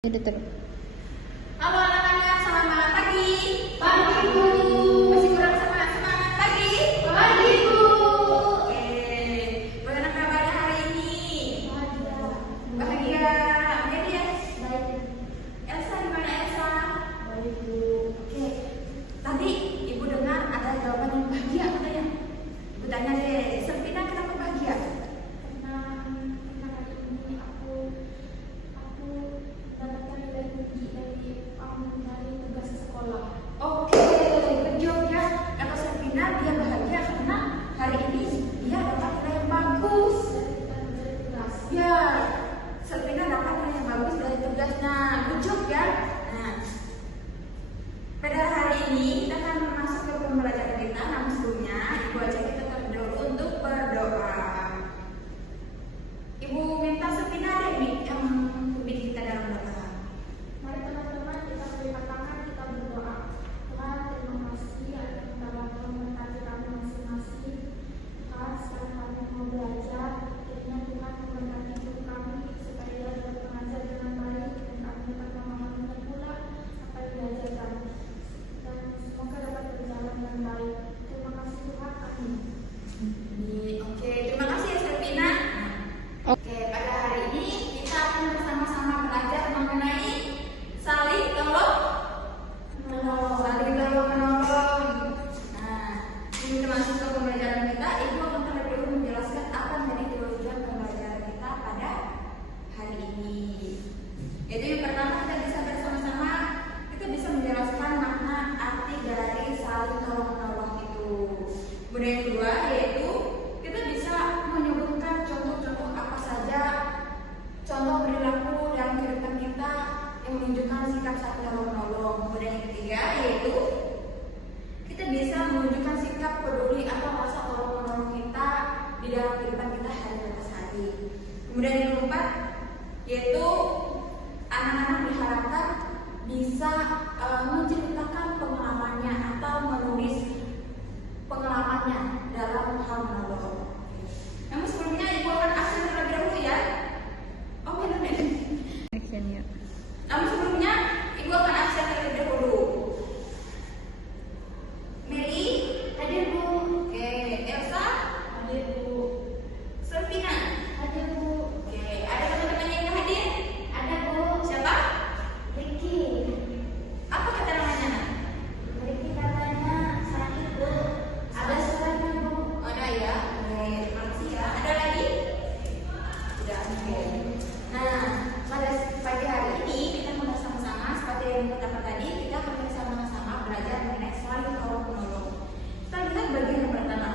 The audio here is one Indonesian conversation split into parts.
Jadi terus. Halo anak-anak, selamat pagi. Pagi, Bu. Masih kurang semangat pagi? Pagi, Bu. Oke, bagaimana kabarnya hari ini? Bahagia. Jadi ya, Baik. Elsa di mana Elsa? Baik, Bu. Oke, tadi ibu dengar ada jawaban yang bahagia katanya. Ibu tanya deh, Selvina kenapa bahagia? Karena hari ini aku mendapatkan nilai tinggi dari dari tugas sekolah. Oke, good job ya. Kata Selvina dia bahagia karena hari ini dia dapat nilai yang bagus. Dari tugas. Ya, Selvina dapat nilai yang bagus dari tugasnya. Good job ya. Nah, pada hari ini kita akan masuk ke pembelajaran kita. Namun sebelumnya, ibu ajak kita terlebih dahulu untuk berdoa. Ibu minta Selvina deh nih yang bimbing kita dalam doa. Mari teman-teman kita berikan tangan, kita berdoa. Tuhan, terima kasih atas telah memberkati kami masing-masing. Tuhan, sekarang kami mau belajar. Kiranya Tuhan memberkati hidup kami supaya dapat mengajar dengan baik dan kami dapat memahaminya pula apa yang diajarkan. Dan semoga dapat berjalan dengan baik. Terima kasih Tuhan. Amin. Oke, terima kasih ya Selvina. Oke, pada hari ini kita akan bersama-sama belajar mengenai saling tolong menolong. Saling tolong menolong. Nah, ini masuk ke pembelajaran kita. Ibu akan terlebih dahulu menjelaskan apa menjadi tujuan pembelajaran kita pada hari ini. Jadi yang pertama kita bisa bersama-sama kita bisa menjelaskan makna arti dari saling tolong menolong itu. Kemudian yang kedua yaitu kita bisa menyebutkan contoh-contoh apa saja contoh perilaku dalam kehidupan kita yang menunjukkan sikap saling tolong menolong. Kemudian yang ketiga yaitu kita bisa menunjukkan sikap peduli atau rasa tolong menolong kita di dalam kehidupan kita hari atas hari. Kemudian yang keempat yaitu anak-anak diharapkan bisa menceritakan pengalamannya atau menulis pengalamannya dalam hal menolong. Namun sebelumnya ibu akan absen terlebih dahulu ya. Oke, nenek. Action ya. Namun sebelumnya ibu akan absen terlebih dahulu. Mary, Hadir, Bu. oke. Elsa, Hadir, Bu. Selvina, Hadir, Bu. oke. Ada teman-teman yang ingin hadir? Ada, Bu. Siapa? Ricky. Apa kata namanya? Ricky katanya sakit, Bu. Ada suratnya, Bu. Ada ya. Oke, terima kasih ya. Ada lagi? Tidak. Oke. Nah, pada pagi hari ini kita akan bersama-sama seperti yang pertama tadi kita akan bersama-sama belajar mengenai saling tolong menolong. Kita lihat bagian yang pertama,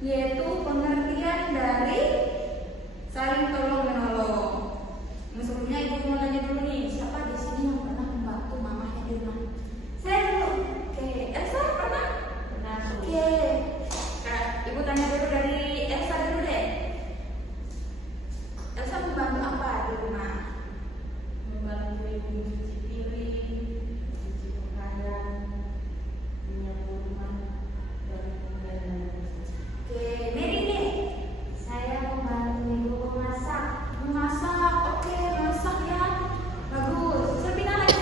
yaitu pengertian dari saling tolong menolong. Nah, sebelumnya ibu mau nanya dulu nih, siapa di sini yang pernah membantu mamahnya di rumah? Saya dulu. Oke, Elsa pernah? Benar, Bu. Oke, Kak, ibu tanya dulu dari Elsa dulu deh. Elsa membantu apa di rumah? Membantu ibu cuci piring, cuci pakaian, menyapu rumah, dan lain-lain. Oke, Mary nih. Saya membantu ibu memasak. Memasak, oke, masak ya. Bagus. Selvina lagi.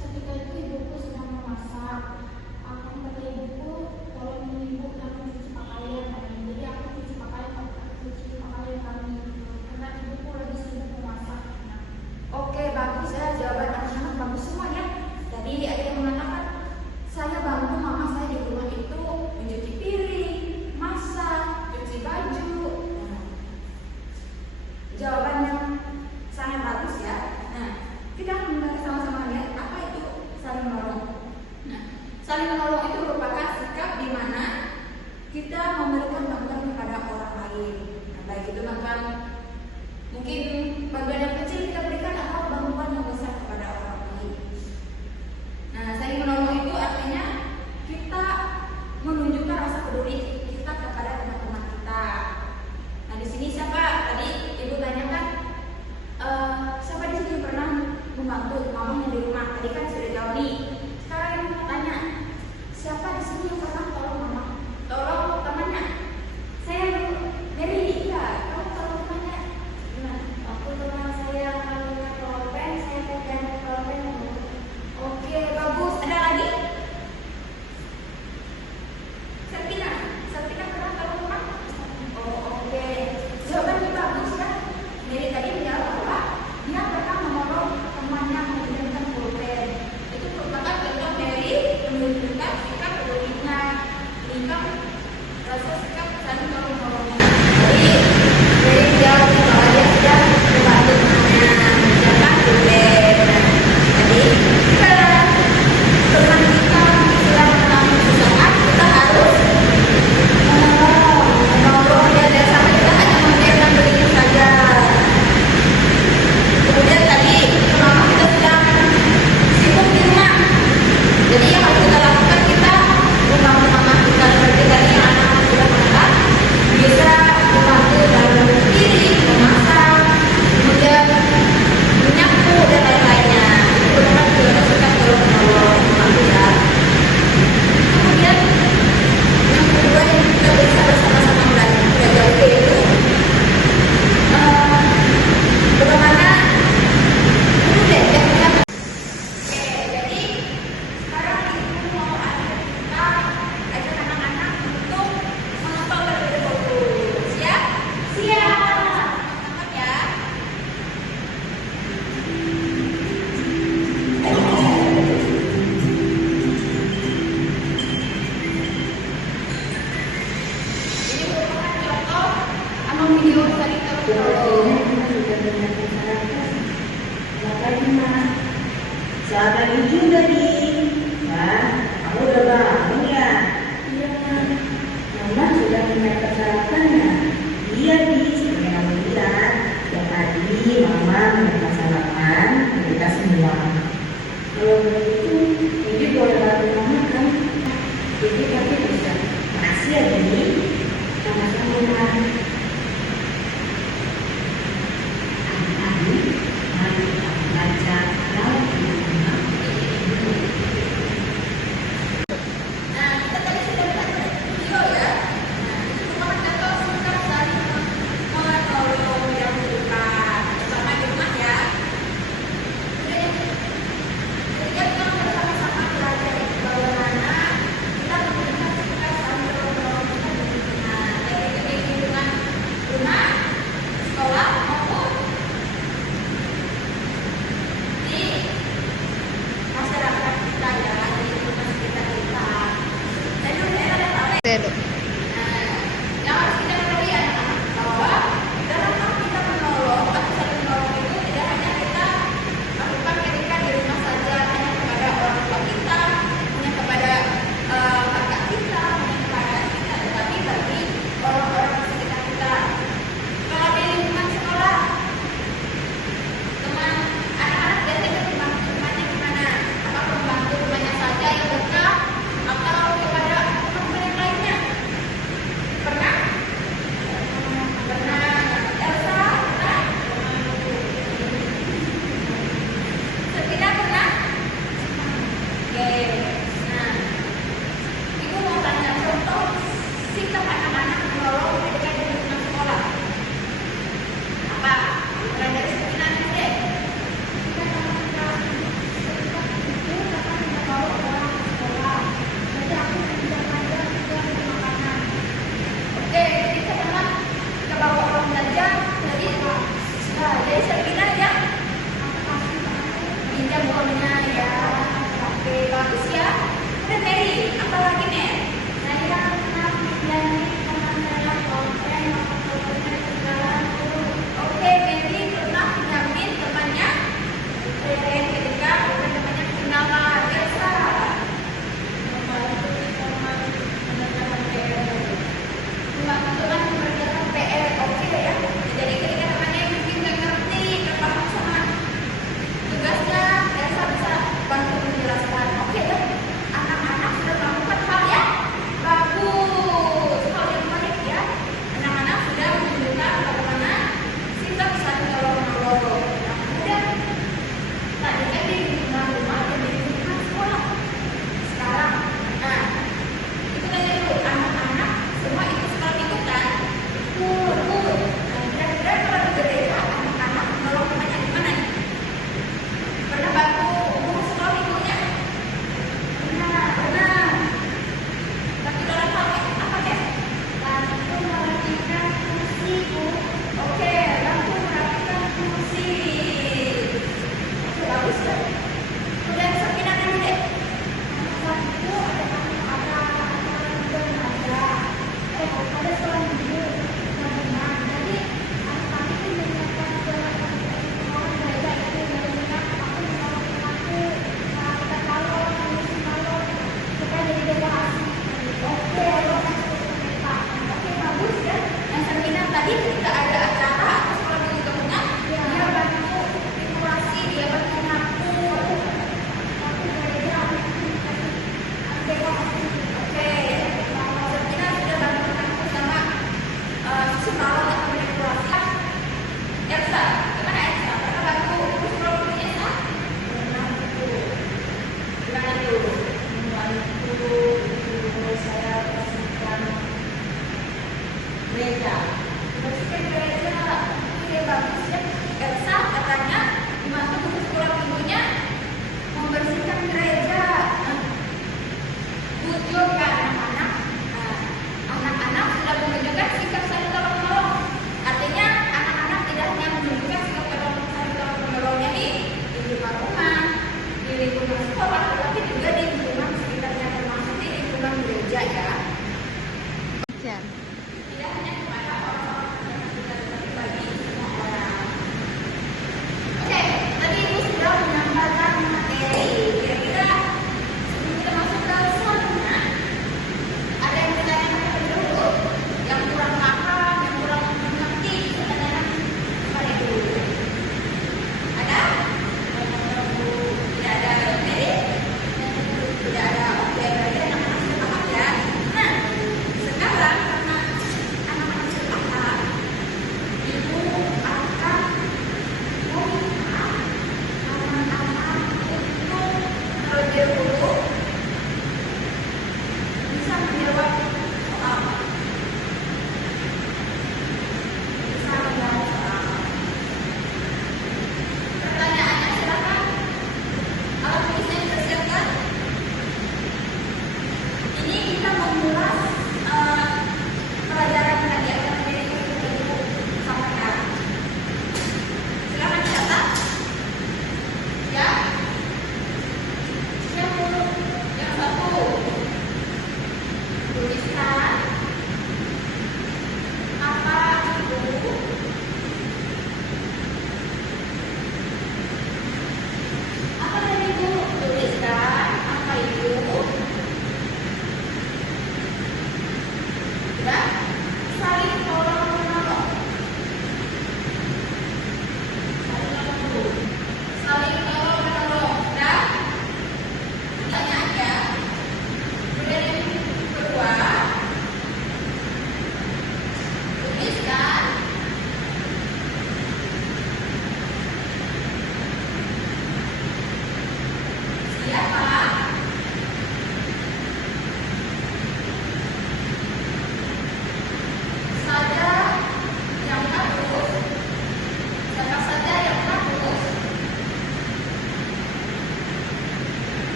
Ketika itu ibuku sedang memasak. Aku kata ibuku, tolong ibu kami cuci pakaian kami. Jadi aku cuci pakaian kami. Karena ibuku lagi sibuk memasak. Oke, bagus ya. Jawaban anak-anak bagus semua ya. Tadi ada yang mengatakan, saya bantu mama saya di rumah itu mencuci piring, masak, cuci baju. Nah, jawaban yang sangat bagus ya. Nah, kita akan sama-sama lihat apa itu saling menolong. Nah, saling menolong itu merupakan sikap di mana kita memberikan bantuan kepada orang lain. Nah, baik itu bantuan mungkin bantuan yang kecil kita berikan atau bantuan yang besar kepada orang lain. Nah, saling menolong itu artinya kita menunjukkan rasa peduli kita kepada teman-teman kita. Nah, di sini siapa? Tadi ibu tanyakan siapa di sini pernah membantu mamanya di rumah? Tadi kan sudah jawab nih. Sekarang yang tanya, siapa di sini yang pernah tolong mama? Tolong temannya. Saya dulu. Mary, iya. Kamu tolong temannya. Nah, Aku teman saya kalau enak. Selamat pagi juga nih. Nah, kamu udah bangun ya? Iya, Nak. Mama sudah menyiapkan sarapannya. Iya nih, seperti kamu bilang. Tiap hari Mama menyiapkan sarapan untuk kita semua. Kalau begitu, Bibi boleh bantu Mama kan? Bibi pasti bisa. Makasih ya Bibi. Sama-sama. Adik-adik, mari kita belajar dalam bersama. Nah, kita tadi sudah lihat video ya. Nah, itu merupakan contoh singkat dari menolong yang dekat, terutama di rumah ya. Ketika kita bersama-sama belajar bagaimana kita memberikan tugas saling menolong kita di lingkungan, baik itu di lingkungan rumah, sekolah maupun di masyarakat kita ya, di lingkungan sekitar kita. Dan juga ada hal yang harus kita ketahui anak-anak bahwa dalam hal kita menolong atau saling menolong itu tidak hanya kita lakukan ketika di rumah saja, hanya kepada orang tua kita, hanya kepada kakak kita, hanya kepada kita, tetapi bagi orang-orang di sekitar kita. Kalau di lingkungan sekolah, teman anak-anak biasanya membantu temannya gimana? Apakah membantu temannya saja yang dekat atau kepada teman yang lainnya? Pernah? Pernah. Elsa, pernah? Tidak pernah? Oke. Nah, Ibu mau tanya contoh sikap anak-anak menolong ketika di lingkungan sekolah. Apa? Mulai dari Sepina deh. Kita sama-sama ketika itu kita tidak bawa orang ke sekolah. Jadi aku tidak ada juga di makanan. Oke, jadi sama kita bawa uang belanja. Jadi Sepina ya Aku kasih banget. pinjam uangnya ya. Oke, bagus ya. Udah Mary, apa lagi nih? Saya pernah menjadi teman saya konten waktu konten berjalan terus. Oke, Mary pernah menjamin temannya. Dan ketika bukan temannya kenalan, Elsa. Membantu teman mengerjakan PR. Membantu teman mengerjakan PR, oke ya. Jadi ketika temannya mungkin nggak ngerti, nggak paham sama tugasnya, Elsa bisa bantu menjelaskan. Oke ya, anak-anak sudah melakukan hal yang bagus, hal yang baik ya. Anak-anak sudah menunjukkan bagaimana sikap saling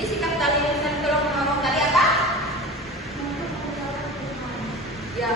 Jadi sikap saling tolong menolong tadi apa? Ya,